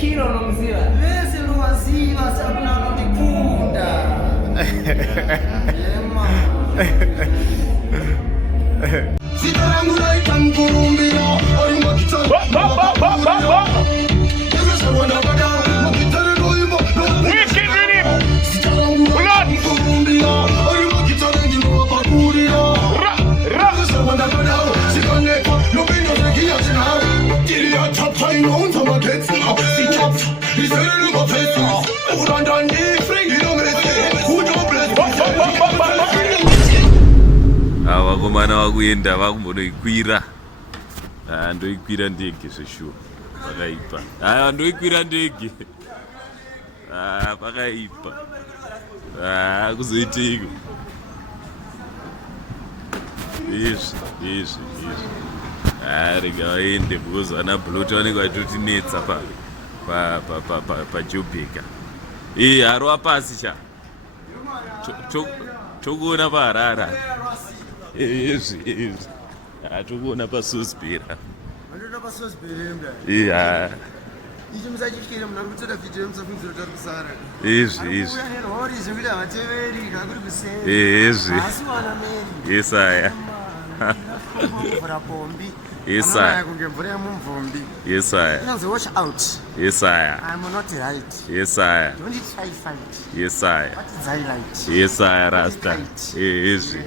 Kilo unomziva. Bese lowaziva sakuna notikunda. Yema. Sitarangula itamkurumbira oyumba kitalo. Vakomana vakuenda vakumbonoikwira. Ndoikwira ndege zveshuwa. Pakaipa. Ndoikwira ndege. Pakaipa. Kuzoiteiko? Izvi. Rega vaende because vana Bloti vanenge vachitotinetsa paJobheka. Harwa pasi cha. Chokuona paHarara. Izvi. Chokuona paSosbira. Vandoda paSosbira mda. Ichi musachityira muna kutoda video musafunzira kuti kusara. Izvi. Uya nerori zvekuti havateveri kakuri kuseri. Izvi. Asi wana meri. Yesaya. Mvura pombi. Yesaya. Kunge mvura yemumvumbi. Yesaya. Inonzi watch out. Yesaya. I'm not right. Yesaya. Don't try fight. Yesaya. What is highlight? Yesaya Rasta. Izvi.